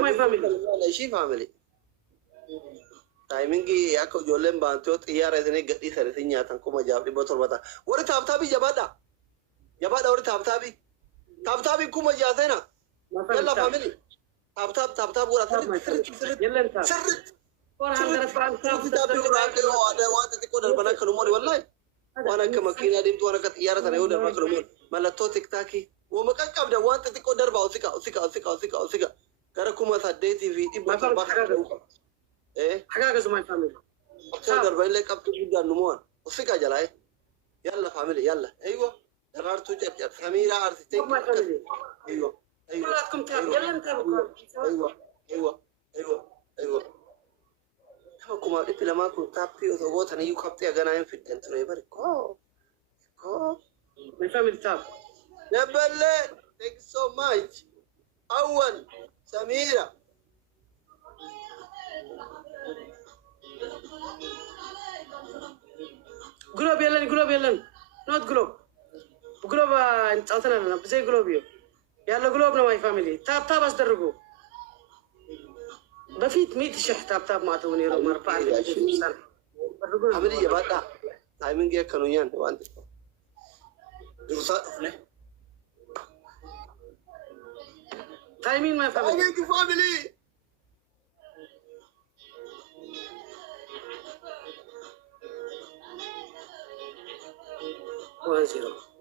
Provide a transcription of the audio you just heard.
my family. She family. Timing ako jolen bantu tiyara izini gadi sarisin nyatan kuma jabi botol bata. Wari tabtabi jabada. Jabada wari tabtabi. Tabtabi kuma jazena. Yalla family. Tabtab wala sirrit. Yalla sirrit. 400 pounds. Tabtabi wala ke ada wata tiko dal bana kalumori wallahi. Wana kama kina dim tu wana kat tiyara sana yoda bana kalumori. Malato tiktaki. Wo makakab da wata tiko darba usika. Kara kuma sadeti fi ibba baka. حاجة زمان فاميلي. تقدر بقول لك أبتو جدا نمون وثقة جلاي. يلا فاميلي يلا أيوة. قررتوا جد سميرة أرتيتك. أيوة. كلكم تابع يلا نتابعكم. أيوة. كم أنت لما كنت تابعي وثبوت أنا يكبتي أجانا في التنتري بري. My family تابع. نبلة. Thank you so much. أول سميرة. جلوب يلا not جلوب انت اصلا بزي جلوب يلا جلوبنا ماي فاميلي تاب بس درجو بفيت 100 شح تاب ما توني رو مرفع عمليه بقى تايمينج يا كانويان وانت تايمين ماي فاميلي 1-0